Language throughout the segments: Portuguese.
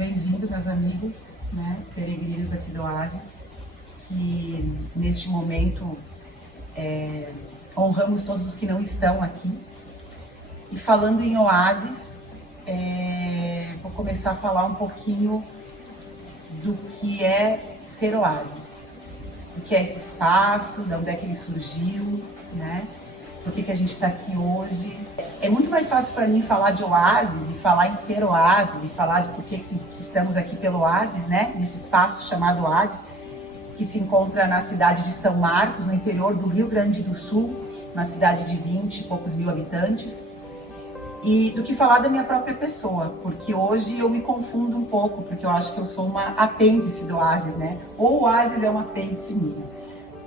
bem-vindos, meus amigos, né, peregrinos aqui do Oásis, que neste momento honramos todos os que não estão aqui. E falando em Oásis, vou começar a falar um pouquinho do que é ser Oásis, o que é esse espaço, de onde é que ele surgiu, né? Por que a gente está aqui hoje. É muito mais fácil para mim falar de Oásis e falar em ser Oásis e falar de por que estamos aqui pelo Oásis, né? Nesse espaço chamado Oásis, que se encontra na cidade de São Marcos, no interior do Rio Grande do Sul, uma cidade de 20 e poucos mil habitantes, e do que falar da minha própria pessoa, porque hoje eu me confundo um pouco, porque eu acho que eu sou uma apêndice do Oásis, né? Ou o Oásis é um apêndice minha,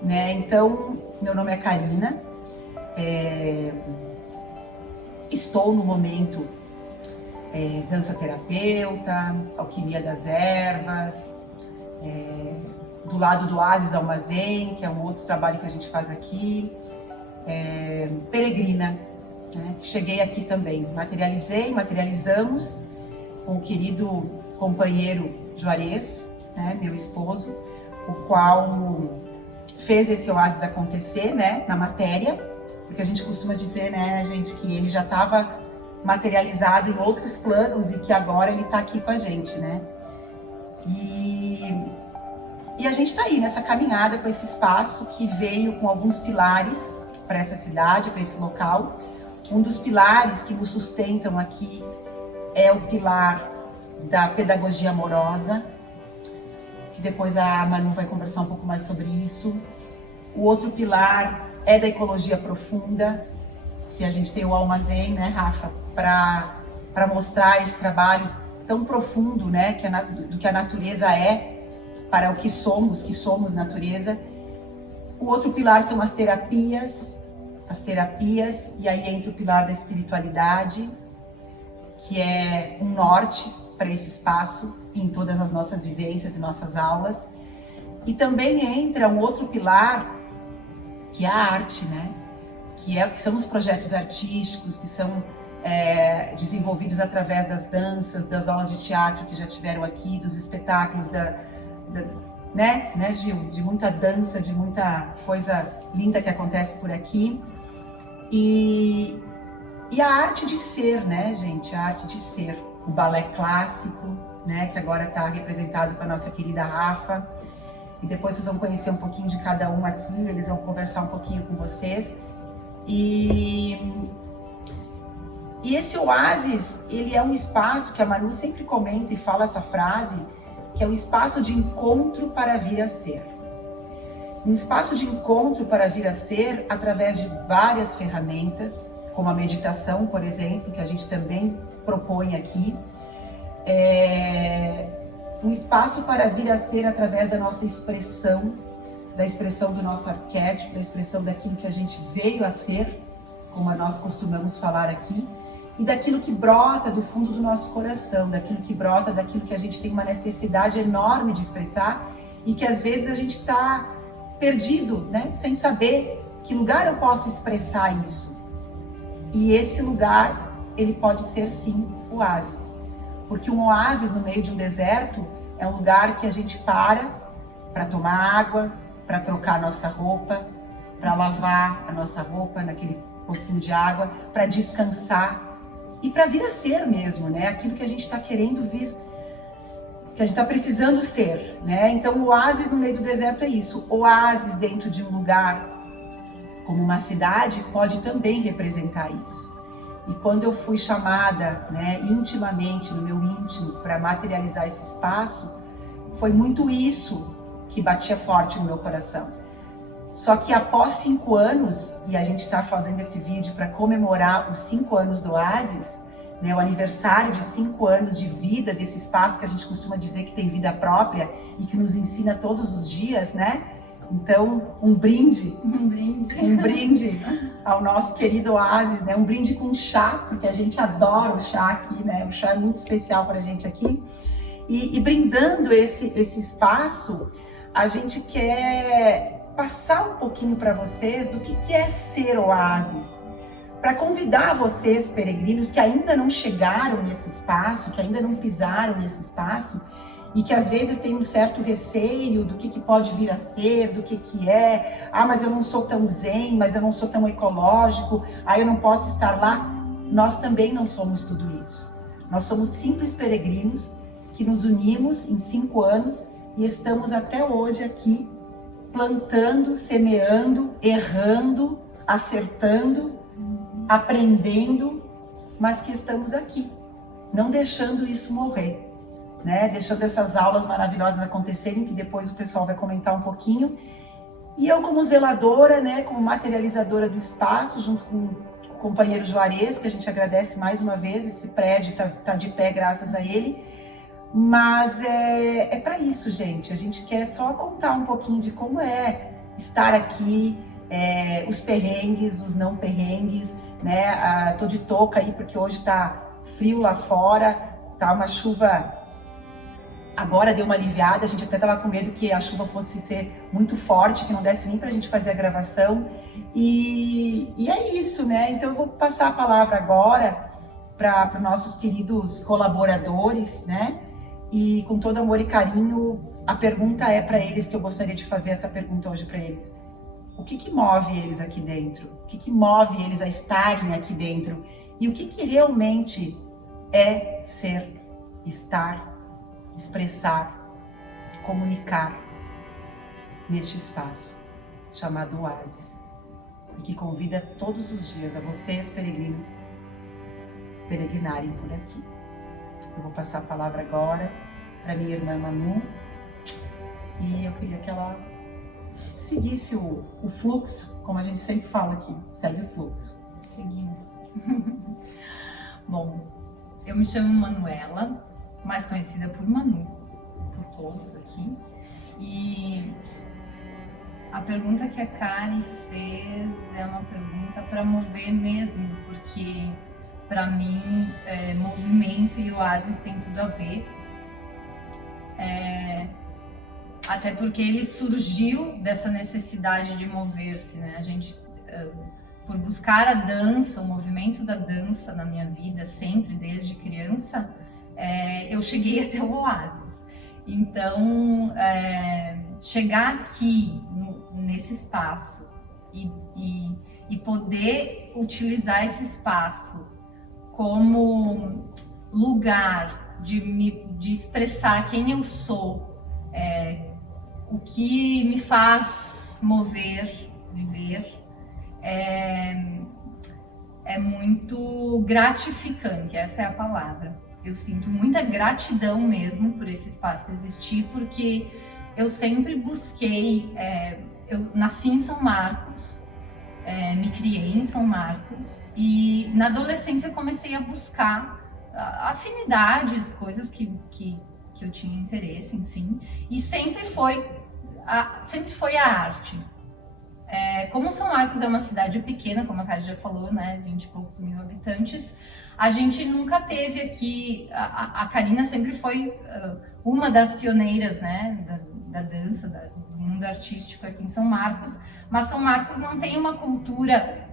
né? Então, meu nome é Karina. Estou no momento dança terapeuta, alquimia das ervas, do lado do Oásis Almazém, que é um outro trabalho que a gente faz aqui, peregrina, né? Cheguei aqui também, materializamos com o querido companheiro Juarez, né, meu esposo, o qual fez esse Oásis acontecer, né, na matéria. Porque a gente costuma dizer, né, gente, que ele já estava materializado em outros planos e que agora ele está aqui com a gente, né? E a gente está aí nessa caminhada com esse espaço que veio com alguns pilares para essa cidade, para esse local. Um dos pilares que nos sustentam aqui é o pilar da pedagogia amorosa, que depois a Manu vai conversar um pouco mais sobre isso. O outro pilar é da ecologia profunda, que a gente tem o Almazém, né, Rafa, para mostrar esse trabalho tão profundo, né, do que a natureza é, para o que somos natureza. O outro pilar são as terapias, e aí entra o pilar da espiritualidade, que é um norte para esse espaço, em todas as nossas vivências e nossas aulas. E também entra um outro pilar, que é a arte, né? Que são os projetos artísticos que são desenvolvidos através das danças, das aulas de teatro que já tiveram aqui, dos espetáculos, né, Gil? De muita dança, de muita coisa linda que acontece por aqui. E a arte de ser, né, gente? A arte de ser. O balé clássico, né? Que agora está representado com a nossa querida Rafa. E depois vocês vão conhecer um pouquinho de cada um aqui, eles vão conversar um pouquinho com vocês. E esse Oásis, ele é um espaço que a Manu sempre comenta e fala essa frase, que é um espaço de encontro para vir a ser. Um espaço de encontro para vir a ser através de várias ferramentas, como a meditação, por exemplo, que a gente também propõe aqui. Um espaço para vir a ser através da nossa expressão, da expressão do nosso arquétipo, da expressão daquilo que a gente veio a ser, como nós costumamos falar aqui, e daquilo que brota do fundo do nosso coração, daquilo que a gente tem uma necessidade enorme de expressar e que às vezes a gente está perdido, né? Sem saber que lugar eu posso expressar isso. E esse lugar, ele pode ser sim o Oásis. Porque um oásis no meio de um deserto é um lugar que a gente para tomar água, para trocar a nossa roupa, para lavar a nossa roupa naquele pocinho de água, para descansar e para vir a ser mesmo, né? Aquilo que a gente está querendo vir, que a gente está precisando ser, né? Então o oásis no meio do deserto é isso. O oásis dentro de um lugar como uma cidade pode também representar isso. E quando eu fui chamada, né, intimamente, no meu íntimo, para materializar esse espaço, foi muito isso que batia forte no meu coração. Só que após 5 anos, e a gente está fazendo esse vídeo para comemorar os 5 anos do Oásis, né, o aniversário de 5 anos de vida desse espaço que a gente costuma dizer que tem vida própria e que nos ensina todos os dias, né? Então, um brinde ao nosso querido Oásis, né? Um brinde com chá, porque a gente adora o chá aqui, né? O chá é muito especial para a gente aqui. E brindando esse espaço, a gente quer passar um pouquinho para vocês do que é ser Oásis. para convidar vocês, peregrinos, que ainda não chegaram nesse espaço, que ainda não pisaram nesse espaço, e que às vezes tem um certo receio do que pode vir a ser, do que é. Ah, mas eu não sou tão zen, mas eu não sou tão ecológico, ah, eu não posso estar lá. Nós também não somos tudo isso. Nós somos simples peregrinos que nos unimos em 5 anos e estamos até hoje aqui plantando, semeando, errando, acertando, aprendendo, mas que estamos aqui, não deixando isso morrer, né? Deixando essas aulas maravilhosas acontecerem, que depois o pessoal vai comentar um pouquinho. E eu, como zeladora, né, como materializadora do espaço, junto com o companheiro Juarez, que a gente agradece mais uma vez, esse prédio tá de pé graças a ele. Mas é para isso, gente. A gente quer só contar um pouquinho de como é estar aqui, os perrengues, os não perrengues, né? Tô de touca aí porque hoje tá frio lá fora, tá uma chuva. Agora deu uma aliviada, a gente até tava com medo que a chuva fosse ser muito forte, que não desse nem pra gente fazer a gravação. E é isso, né? Então eu vou passar a palavra agora para os nossos queridos colaboradores, né? E com todo amor e carinho, a pergunta é para eles, que eu gostaria de fazer essa pergunta hoje para eles. O que move eles aqui dentro? O que move eles a estarem aqui dentro? E o que realmente é ser, estar, expressar, comunicar neste espaço chamado Oásis, e que convida todos os dias a vocês, peregrinos, peregrinarem por aqui. Eu vou passar a palavra agora para minha irmã Manu, e eu queria que ela seguisse o fluxo, como a gente sempre fala aqui, segue o fluxo. Seguimos. Bom, eu me chamo Manuela, mais conhecida por Manu, por todos aqui. E a pergunta que a Kari fez é uma pergunta para mover mesmo, porque para mim movimento e oásis tem tudo a ver. Até porque ele surgiu dessa necessidade de mover-se, né? A gente, por buscar a dança, o movimento da dança na minha vida, sempre, desde criança, eu cheguei até o oásis. Então, chegar aqui, nesse espaço, e poder utilizar esse espaço como lugar de expressar quem eu sou, o que me faz mover, viver, é muito gratificante, essa é a palavra. Eu sinto muita gratidão mesmo por esse espaço existir, porque eu sempre busquei, eu nasci em São Marcos, me criei em São Marcos, e na adolescência comecei a buscar afinidades, coisas que eu tinha interesse, enfim, e sempre foi a arte. Como São Marcos é uma cidade pequena, como a Kari já falou, né, 20 e poucos mil habitantes, a gente nunca teve aqui, a Karina sempre foi uma das pioneiras, né, da dança, do mundo artístico aqui em São Marcos, mas São Marcos não tem uma cultura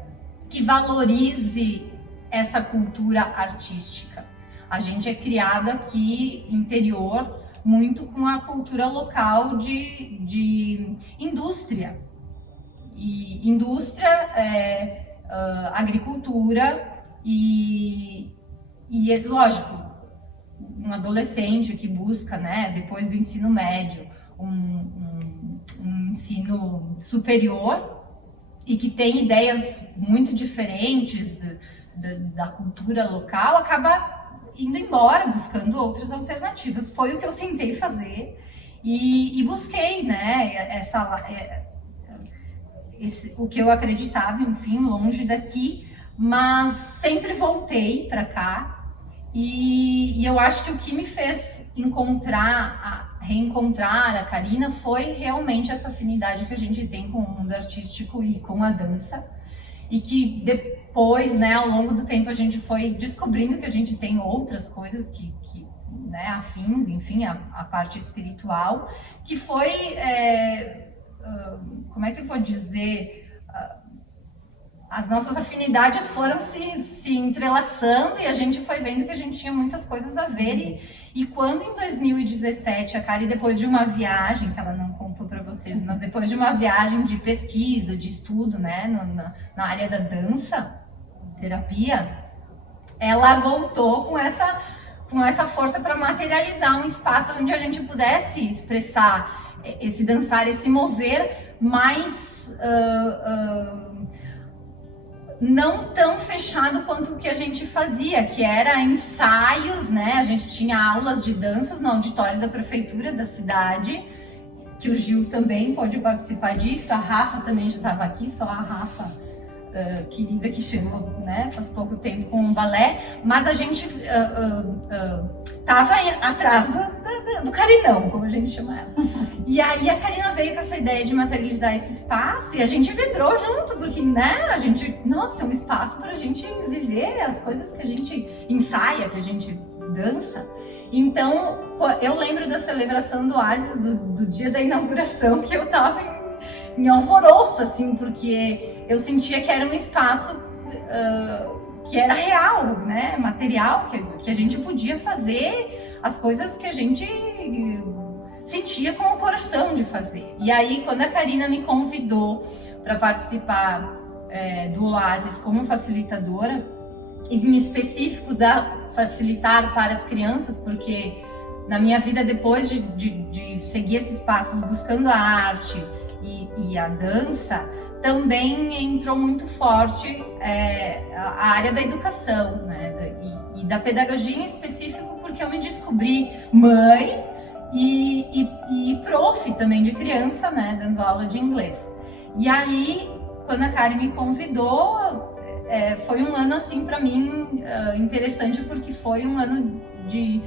que valorize essa cultura artística. A gente é criado aqui, interior, muito com a cultura local de indústria. E indústria, agricultura e lógico, um adolescente que busca, né, depois do ensino médio, um ensino superior e que tem ideias muito diferentes da cultura local, acaba indo embora, buscando outras alternativas. Foi o que eu tentei fazer e busquei, né, o que eu acreditava, enfim, longe daqui, mas sempre voltei para cá. E eu acho que o que me fez reencontrar a Karina foi realmente essa afinidade que a gente tem com o mundo artístico e com a dança, e que depois, né, ao longo do tempo, a gente foi descobrindo que a gente tem outras coisas né, afins, enfim, a parte espiritual, que foi, como é que eu vou dizer, as nossas afinidades foram se entrelaçando e a gente foi vendo que a gente tinha muitas coisas a ver. E quando em 2017 a Kari, depois de uma viagem, que ela não contou para vocês, mas depois de uma viagem de pesquisa, de estudo, né, na área da dança, terapia, ela voltou com essa força para materializar um espaço onde a gente pudesse expressar esse dançar, esse mover mais não tão fechado quanto o que a gente fazia, que era ensaios, né? A gente tinha aulas de danças no auditório da prefeitura da cidade, que o Gil também pode participar disso, a Rafa também já estava aqui, só a Rafa querida que chegou, né, faz pouco tempo com o balé, mas a gente tava atrás do Carinão, como a gente chama ela. E aí a Karina veio com essa ideia de materializar esse espaço e a gente vibrou junto, porque, né, a gente, nossa, é um espaço pra gente viver as coisas que a gente ensaia, que a gente dança. Então, eu lembro da celebração do Oasis, do dia da inauguração, que eu tava em alvoroço, assim, porque eu sentia que era um espaço que era real, né, material, que a gente podia fazer as coisas que a gente sentia com o coração de fazer. E aí, quando a Karina me convidou para participar do Oasis como facilitadora, em específico da facilitar para as crianças, porque na minha vida, depois de seguir esses passos buscando a arte e a dança, também entrou muito forte a área da educação, né? E da pedagogia em específico, porque eu me descobri mãe e prof também de criança, né? Dando aula de inglês. E aí, quando a Kari me convidou, foi um ano assim para mim interessante, porque foi um ano de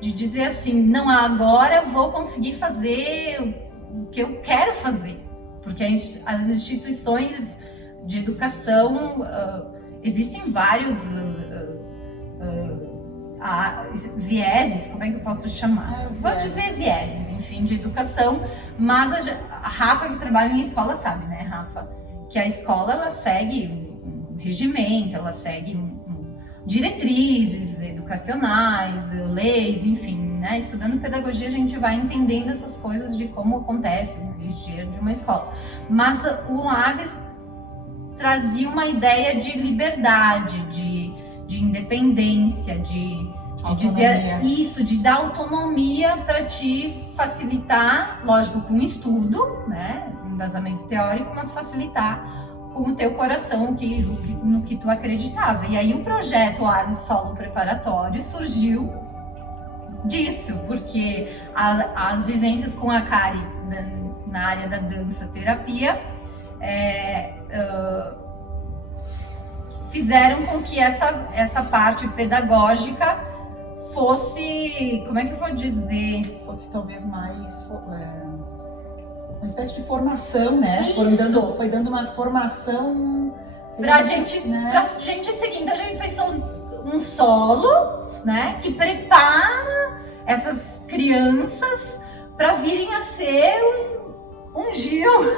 dizer assim, não, agora eu vou conseguir fazer o que eu quero fazer, porque as instituições de educação, existem vários vieses, como é que eu posso chamar? Vou dizer vieses, enfim, de educação, mas a Rafa, que trabalha em escola, sabe, né, Rafa? Que a escola, ela segue um regimento, ela segue diretrizes educacionais, leis, enfim, né? Estudando pedagogia, a gente vai entendendo essas coisas de como acontece no dia de uma escola. Mas o Oasis trazia uma ideia de liberdade, de independência, de dizer isso, de dar autonomia para te facilitar, lógico, com estudo, né? Embasamento teórico, mas facilitar com o teu coração no que tu acreditava. E aí o projeto Oasis Solo Preparatório surgiu disso, porque as vivências com a Kari na área da dança terapia fizeram com que essa parte pedagógica fosse, como é que eu vou dizer? Fosse talvez mais uma espécie de formação, né? Isso. Foi dando uma formação pra gente, né? Pra gente seguinte, a gente pensou um solo, né? Que prepara essas crianças para virem a ser um Gil,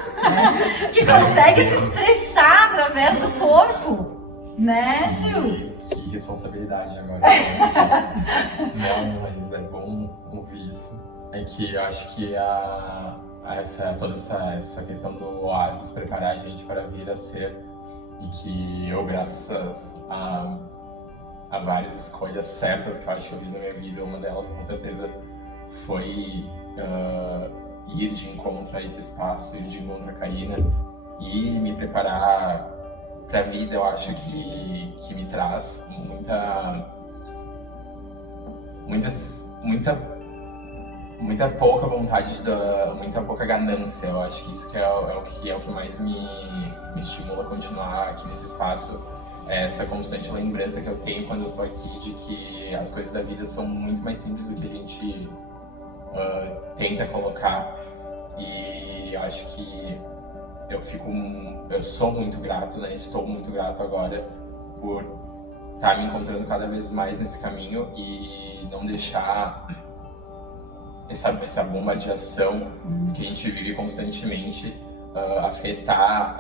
que consegue se expressar através do corpo, né, Gil? Que responsabilidade agora. Não, mas é bom ouvir isso. É que eu acho que toda essa questão do Oasis preparar a gente para vir a ser, e que eu, graças a várias escolhas certas que eu acho que eu fiz na minha vida, uma delas com certeza foi ir de encontro a esse espaço, ir de encontro a Karina e me preparar para a vida. Eu acho que me traz muita pouca vontade, muita pouca ganância. Eu acho que isso que é o que mais me estimula a continuar aqui nesse espaço. É essa constante lembrança que eu tenho quando eu tô aqui de que as coisas da vida são muito mais simples do que a gente tenta colocar. E eu acho que eu sou muito grato, né? Estou muito grato agora por estar me encontrando cada vez mais nesse caminho e não deixar essa bombardeação que a gente vive constantemente afetar,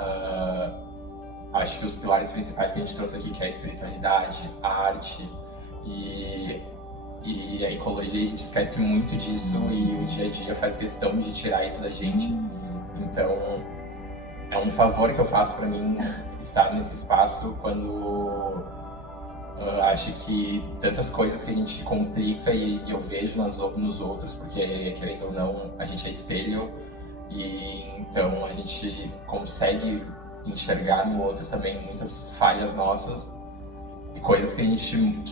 acho que os pilares principais que a gente trouxe aqui, que é a espiritualidade, a arte e a ecologia, a gente esquece muito disso e o dia a dia faz questão de tirar isso da gente. Então, é um favor que eu faço para mim estar nesse espaço quando acho que tantas coisas que a gente complica e eu vejo nos outros, porque querendo ou não, a gente é espelho e então a gente consegue enxergar no outro também muitas falhas nossas e coisas que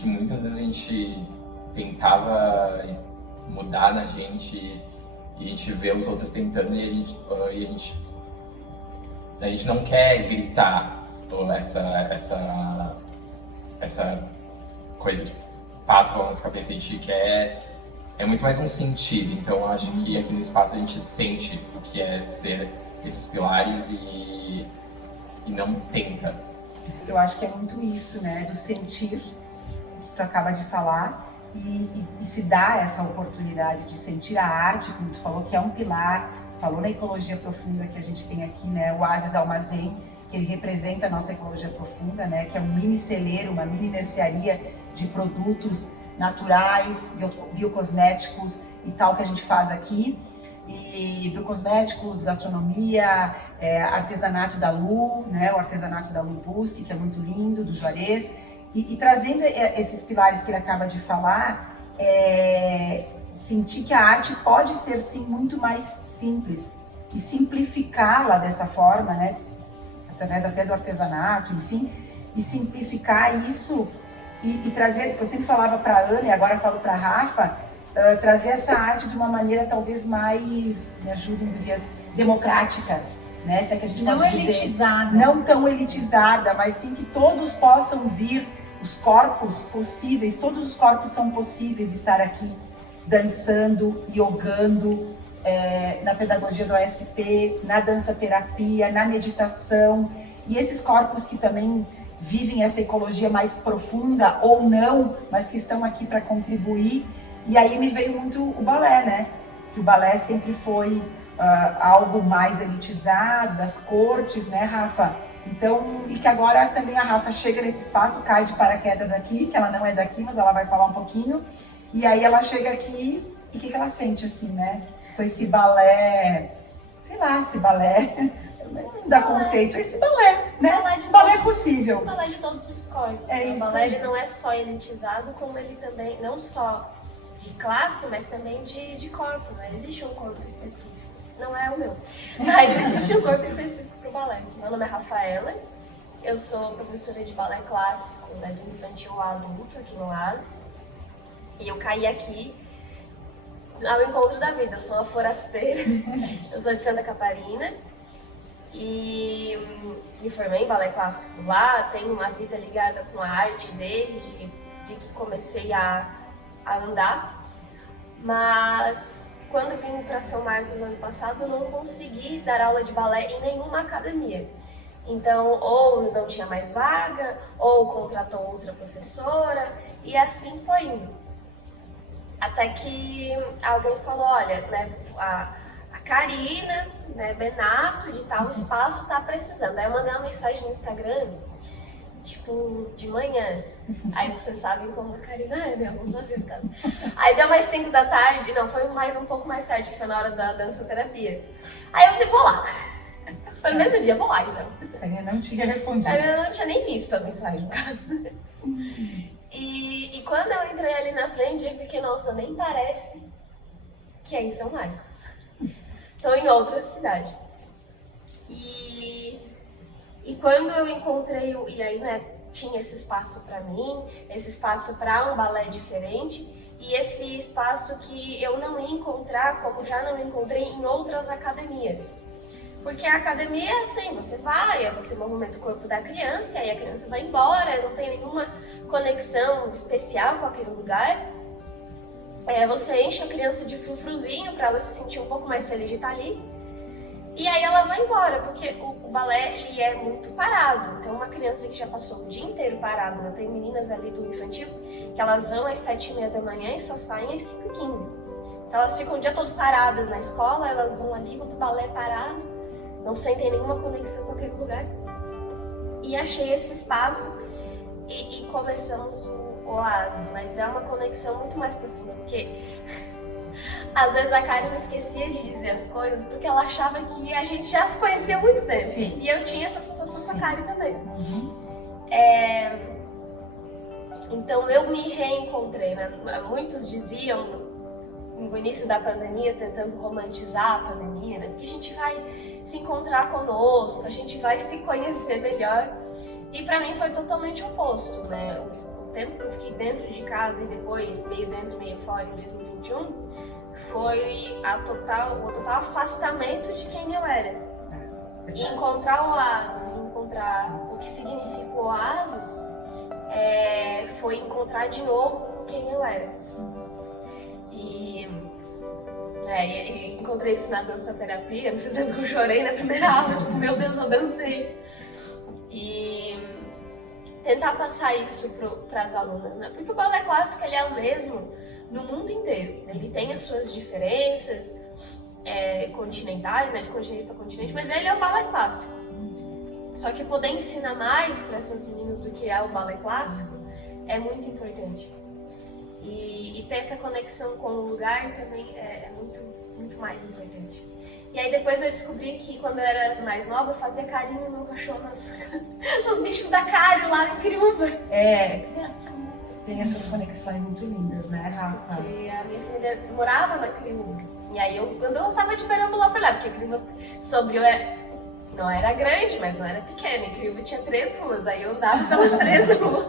muitas vezes a gente tentava mudar na gente e a gente vê os outros tentando e a gente não quer gritar essa coisa que passa pela nossa cabeça, a gente quer. É muito mais um sentir, então eu acho que aqui no espaço a gente sente o que é ser esses pilares e não tenta. Eu acho que é muito isso, né, do sentir, que tu acaba de falar, e se dá essa oportunidade de sentir a arte, como tu falou, que é um pilar, falou na ecologia profunda que a gente tem aqui, né, o Oasis Almazém, que ele representa a nossa ecologia profunda, né, que é um mini celeiro, uma mini mercearia de produtos naturais, biocosméticos e tal que a gente faz aqui. E biocosméticos, gastronomia, artesanato da Lu, né, o artesanato da Lu Busque, que é muito lindo, do Juarez. E trazendo esses pilares que ele acaba de falar, sentir que a arte pode ser sim muito mais simples e simplificá-la dessa forma, né, através até do artesanato, enfim, e simplificar isso e trazer, que eu sempre falava para a Ana e agora falo para a Rafa, trazer essa arte de uma maneira talvez mais, me ajudem, gurias, democrática, né? Se é que a gente não pode dizer, elitizada. não tão elitizada, mas sim que todos possam vir, os corpos possíveis, todos os corpos são possíveis estar aqui dançando, yogando, na pedagogia do OSP, na dança-terapia, na meditação, e esses corpos que também vivem essa ecologia mais profunda ou não, mas que estão aqui para contribuir. E aí me veio muito o balé, né? Que o balé sempre foi algo mais elitizado, das cortes, né, Rafa? Então, e que agora também a Rafa chega nesse espaço, cai de paraquedas aqui, que ela não é daqui, mas ela vai falar um pouquinho. E aí ela chega aqui e o que ela sente, assim, né? Com esse balé, sei lá, esse balé, não dá conceito, esse balé, né? Balé possível. O balé de todos os corpos. É o balé ele não é só elitizado, como ele também, não só de classe, mas também de corpo, né? Existe um corpo específico. Não é o meu, mas existe um corpo específico para o balé. Meu nome é Rafaela, eu sou professora de balé clássico, né, do infantil ao adulto aqui no Oasis. E eu caí aqui ao encontro da vida. Eu sou uma forasteira, eu sou de Santa Catarina e me formei em balé clássico lá. Tenho uma vida ligada com a arte desde que comecei a andar, mas quando vim para São Marcos ano passado, eu não consegui dar aula de balé em nenhuma academia. Então, ou não tinha mais vaga, ou contratou outra professora, e assim foi indo. Até que alguém falou, olha, né, a Karina, né, Benato, de tal espaço, tá precisando. Aí eu mandei uma mensagem no Instagram, tipo, de manhã. Aí vocês sabem como a Karina é, né? Eu não sabia no caso. Aí deu mais 5 da tarde, não, foi um pouco mais tarde, que foi na hora da dança-terapia. Aí eu pensei, vou lá. Foi no mesmo dia, vou lá então. Eu não tinha respondido. Eu não tinha nem visto a mensagem, no caso. E quando eu entrei ali na frente, eu fiquei, nossa, nem parece que é em São Marcos. Tô em outra cidade. E quando eu encontrei, e aí, né, tinha esse espaço para mim, esse espaço para um balé diferente, e esse espaço que eu não ia encontrar, como já não encontrei em outras academias. Porque a academia é assim, você vai, você movimenta o corpo da criança, e aí a criança vai embora, não tem nenhuma conexão especial com aquele lugar. Você enche a criança de frufruzinho para ela se sentir um pouco mais feliz de estar ali. E aí ela vai embora, porque o balé ele é muito parado. Então uma criança que já passou o dia inteiro parada, né? Tem meninas ali do infantil que elas vão às 7h30 da manhã e só saem às 5h15. Então elas ficam o dia todo paradas na escola, elas vão ali, vão pro balé parado, não sentem nenhuma conexão com aquele lugar. E achei esse espaço e começamos o Oásis, mas é uma conexão muito mais profunda, porque às vezes a Karen me esquecia de dizer as coisas porque ela achava que a gente já se conhecia há muito tempo. Sim. E eu tinha essa sensação Sim. com a Karen também. Uhum. Então eu me reencontrei, né? Muitos diziam no início da pandemia, tentando romantizar a pandemia, né? Porque a gente vai se encontrar conosco, a gente vai se conhecer melhor. E pra mim foi totalmente oposto, né? O tempo que eu fiquei dentro de casa e depois meio dentro, meio fora em 2021 foi o total afastamento de quem eu era. E encontrar o Oásis, encontrar o que significa o Oásis, foi encontrar de novo quem eu era. E encontrei isso na dança terapia. Vocês lembram que eu chorei na primeira aula? Tipo, meu Deus, eu dancei. E tentar passar isso para as alunas, né? Porque o balé clássico ele é o mesmo no mundo inteiro. Ele tem as suas diferenças continentais, né? De continente para continente, mas ele é o balé clássico. Só que poder ensinar mais para essas meninas do que é o balé clássico é muito importante. E ter essa conexão com o lugar também é muito, muito mais importante. E aí depois eu descobri que quando eu era mais nova eu fazia carinho no meu cachorro, nos bichos da Cário lá em Criúva. Tem essas conexões muito lindas, né, Rafa? Porque a minha família morava na Criúva. E aí eu gostava de perambular por lá, porque Criúva Sombrio não era grande, mas não era pequena. Em Criúva tinha 3 ruas, aí eu andava pelas 3 ruas.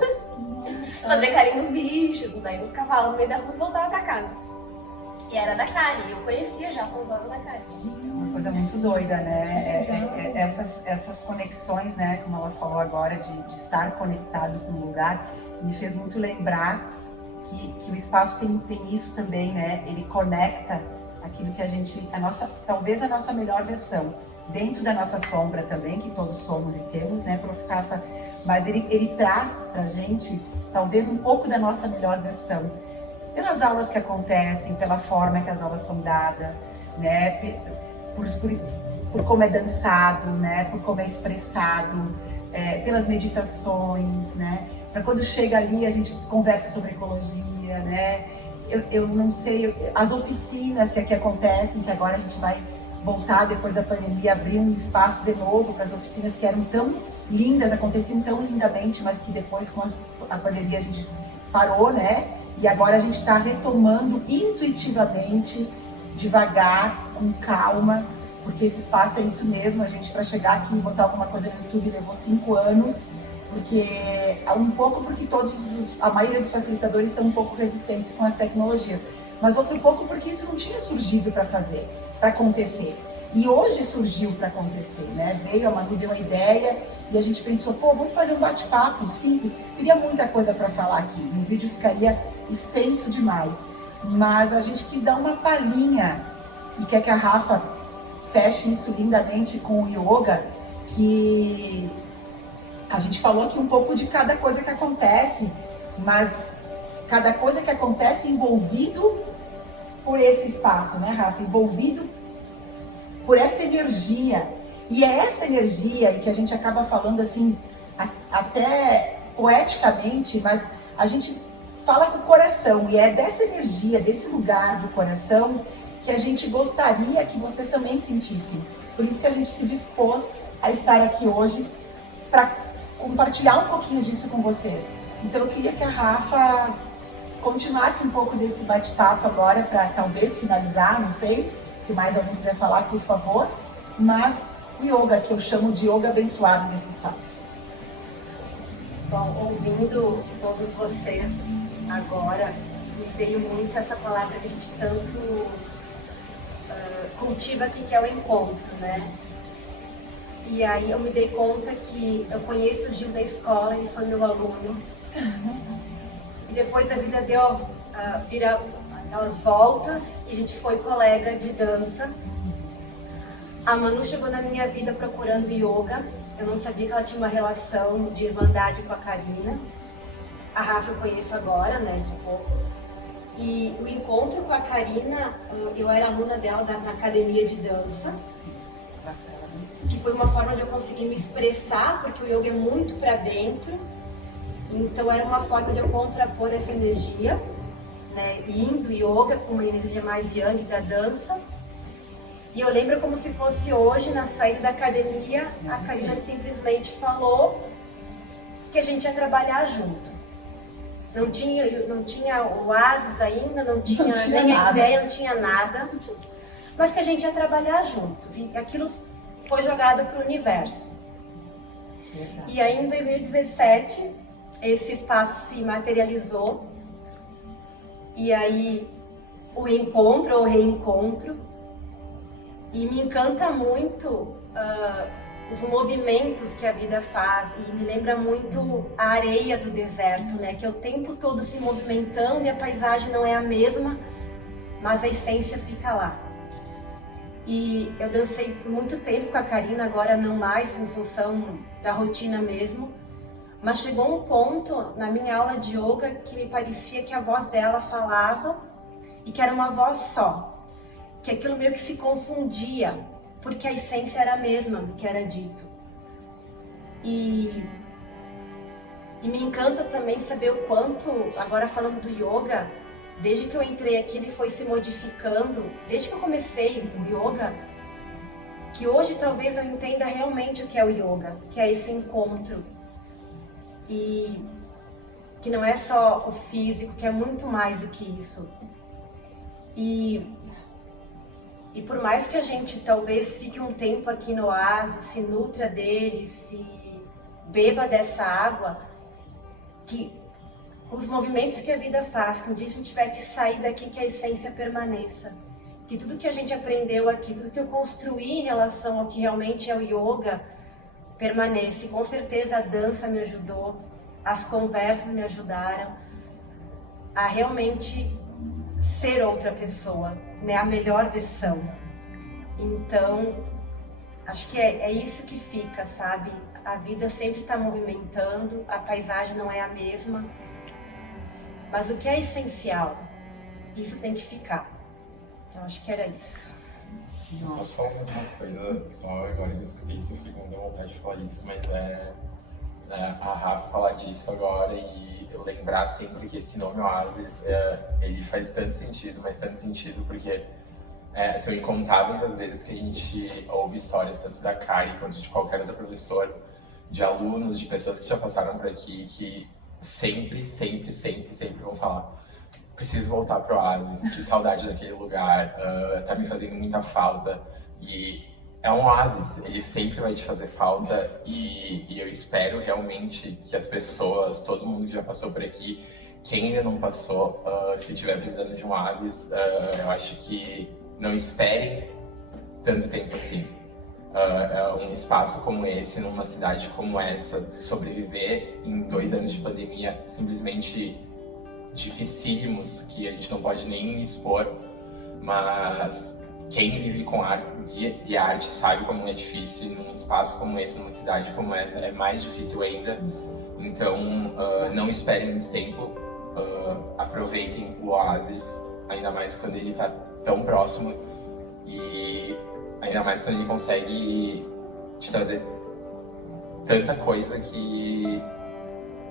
Fazia carinho nos bichos, daí nos cavalos no meio da rua e voltava pra casa. E era da Karen, eu conhecia já com os olhos da Karen. Uma coisa muito doida, né? Essas conexões, né? Como ela falou agora, de estar conectado com o lugar, me fez muito lembrar que o espaço tem isso também, né? Ele conecta aquilo que talvez a nossa melhor versão, dentro da nossa sombra também, que todos somos e temos, né, Prof. Rafa? Mas ele traz pra gente talvez um pouco da nossa melhor versão, pelas aulas que acontecem, pela forma que as aulas são dadas, né, por como é dançado, né, por como é expressado, pelas meditações, né, para quando chega ali a gente conversa sobre ecologia, né, eu não sei, as oficinas que aqui acontecem, que agora a gente vai voltar depois da pandemia, abrir um espaço de novo para as oficinas que eram tão lindas, aconteciam tão lindamente, mas que depois com a pandemia a gente parou, né? E agora a gente está retomando intuitivamente, devagar, com calma, porque esse espaço é isso mesmo. A gente, para chegar aqui e botar alguma coisa no YouTube, levou 5 anos, porque a maioria dos facilitadores são um pouco resistentes com as tecnologias, mas outro pouco porque isso não tinha surgido para acontecer. E hoje surgiu para acontecer, né? A Manu deu uma ideia e a gente pensou, vamos fazer um bate-papo simples. Teria muita coisa para falar aqui, e o vídeo ficaria extenso demais. Mas a gente quis dar uma palhinha e quer que a Rafa feche isso lindamente com o yoga, que a gente falou aqui um pouco de cada coisa que acontece, mas cada coisa que acontece envolvido por esse espaço, né, Rafa? Envolvido por essa energia. E é essa energia e que a gente acaba falando assim, até poeticamente, mas a gente fala com o coração. E é dessa energia, desse lugar do coração, que a gente gostaria que vocês também sentissem. Por isso que a gente se dispôs a estar aqui hoje para compartilhar um pouquinho disso com vocês. Então eu queria que a Rafa continuasse um pouco desse bate-papo agora para talvez finalizar, não sei se mais alguém quiser falar, por favor, mas o yoga, que eu chamo de yoga abençoado nesse espaço. Bom, ouvindo todos vocês agora, me veio muito essa palavra que a gente tanto cultiva aqui, que é o encontro, né? E aí eu me dei conta que eu conheço o Gil da escola, ele foi meu aluno. E depois a vida deu vira aquelas voltas e a gente foi colega de dança. A Manu chegou na minha vida procurando yoga. Eu não sabia que ela tinha uma relação de irmandade com a Karina. A Rafa eu conheço agora, né, de pouco. E o encontro com a Karina, eu era aluna dela na academia de dança. Sim, Rafaela. que foi uma forma de eu conseguir me expressar, porque o yoga é muito para dentro. Então era uma forma de eu contrapor essa energia, né, yin do yoga com uma energia mais yang da dança. E eu lembro como se fosse hoje, na saída da academia, a Karina simplesmente falou que a gente ia trabalhar junto. Não tinha o oásis ainda, não tinha nem a ideia, não tinha nada, mas que a gente ia trabalhar junto. E aquilo foi jogado para o universo. E aí em 2017, esse espaço se materializou, e aí o encontro ou reencontro, e me encanta muito os movimentos que a vida faz, e me lembra muito a areia do deserto, né? Que é o tempo todo se movimentando e a paisagem não é a mesma, mas a essência fica lá. E eu dancei por muito tempo com a Karina, agora não mais, em função da rotina mesmo, mas chegou um ponto na minha aula de yoga que me parecia que a voz dela falava e que era uma voz só, que aquilo meio que se confundia, porque a essência era a mesma do que era dito. E me encanta também saber o quanto, agora falando do yoga, desde que eu entrei aqui ele foi se modificando, desde que eu comecei o yoga, que hoje talvez eu entenda realmente o que é o yoga, que é esse encontro. E que não é só o físico, que é muito mais do que isso. E por mais que a gente talvez fique um tempo aqui no oásis, se nutra dele, se beba dessa água, que os movimentos que a vida faz, que um dia a gente tiver que sair daqui, que a essência permaneça. Que tudo que a gente aprendeu aqui, tudo que eu construí em relação ao que realmente é o yoga, permanece. Com certeza a dança me ajudou, as conversas me ajudaram a realmente ser outra pessoa, né? A melhor versão. Então, acho que é isso que fica, sabe? A vida sempre está movimentando, a paisagem não é a mesma, mas o que é essencial, isso tem que ficar. Então, acho que era isso. Só uma coisa, só agora que eu escutei isso, eu fiquei com muita vontade de falar isso, mas a Rafa falar disso agora e eu lembrar sempre que esse nome Oasis, ele faz tanto sentido, mas tanto sentido porque são incontáveis as vezes que a gente ouve histórias tanto da Kari quanto de qualquer outra professor, de alunos, de pessoas que já passaram por aqui, que sempre vão falar: preciso voltar pro Oasis, que saudade daquele lugar, tá me fazendo muita falta. E é um oásis, ele sempre vai te fazer falta e eu espero realmente que as pessoas, todo mundo que já passou por aqui, quem ainda não passou, se estiver precisando de um oásis, eu acho que não esperem tanto tempo assim. Um espaço como esse, numa cidade como essa, sobreviver em 2 anos de pandemia simplesmente dificílimos, que a gente não pode nem expor, mas quem vive com de arte sabe como é difícil, num espaço como esse, numa cidade como essa, é mais difícil ainda. Então, não esperem muito tempo, aproveitem o oásis, ainda mais quando ele está tão próximo e ainda mais quando ele consegue te trazer tanta coisa que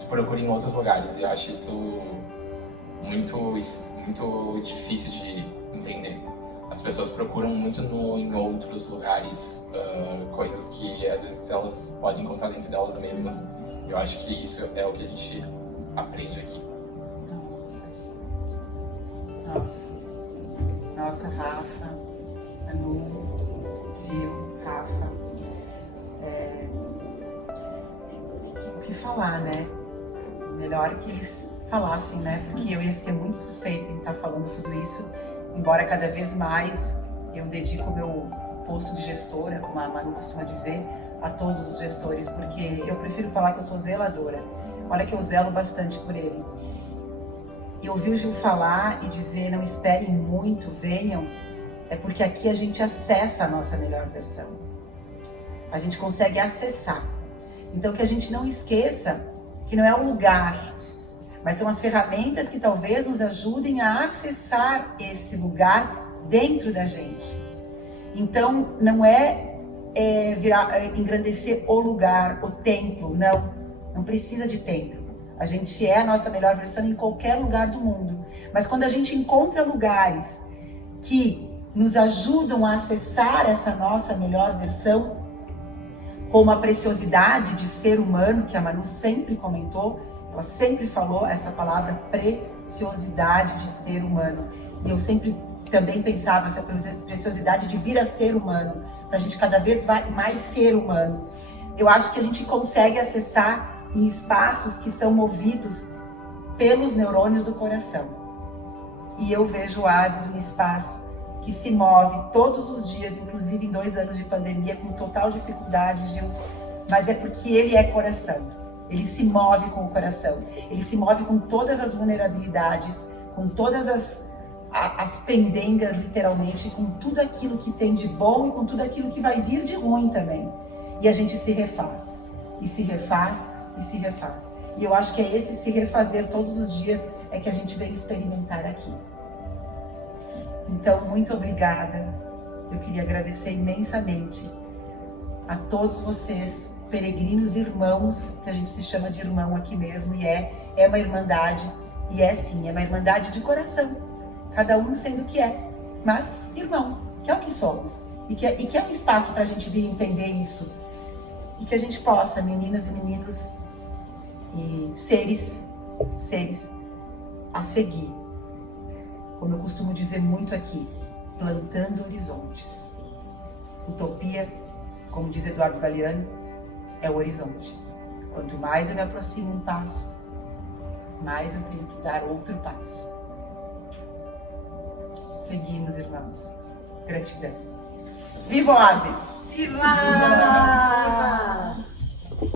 procura em outros lugares. E eu acho isso muito difícil de entender. As pessoas procuram muito em outros lugares coisas que às vezes elas podem encontrar dentro delas mesmas. Eu acho que isso é o que a gente aprende aqui. Nossa, Rafa, Anu, Gil, Rafa. O que falar, né? Melhor que eles falassem, né? Porque eu ia ser muito suspeita em estar falando tudo isso, embora cada vez mais eu dedico o meu posto de gestora, como a Manu costuma dizer, a todos os gestores, porque eu prefiro falar que eu sou zeladora. Olha que eu zelo bastante por ele. E ouvir o Gil falar e dizer: não esperem muito, venham, é porque aqui a gente acessa a nossa melhor versão. A gente consegue acessar. Então que a gente não esqueça que não é um lugar, mas são as ferramentas que talvez nos ajudem a acessar esse lugar dentro da gente. Então não é engrandecer o lugar, o templo. Não precisa de templo. A gente é a nossa melhor versão em qualquer lugar do mundo. Mas quando a gente encontra lugares que nos ajudam a acessar essa nossa melhor versão, como a preciosidade de ser humano, que a Manu sempre comentou, ela sempre falou essa palavra preciosidade de ser humano. E eu sempre também pensava essa preciosidade de vir a ser humano, para a gente cada vez mais ser humano. Eu acho que a gente consegue acessar em espaços que são movidos pelos neurônios do coração. E eu vejo o Oasis um espaço que se move todos os dias, inclusive em 2 anos de pandemia, com total dificuldade, Gil, mas é porque ele é coração. Ele se move com o coração. Ele se move com todas as vulnerabilidades, com todas as pendengas, literalmente, com tudo aquilo que tem de bom e com tudo aquilo que vai vir de ruim também. E a gente se refaz, e se refaz, e se refaz. E eu acho que é esse se refazer todos os dias é que a gente vem experimentar aqui. Então, muito obrigada. Eu queria agradecer imensamente a todos vocês, peregrinos irmãos, que a gente se chama de irmão aqui mesmo, e é uma irmandade, e é sim, é uma irmandade de coração, cada um sendo o que é, mas irmão, que é o que somos, e que é um espaço para a gente vir entender isso, e que a gente possa, meninas e meninos, e seres a seguir. Como eu costumo dizer muito aqui, plantando horizontes. Utopia, como diz Eduardo Galeano, é o horizonte. Quanto mais eu me aproximo um passo, mais eu tenho que dar outro passo. Seguimos, irmãos. Gratidão. Viva o Oasis! Viva!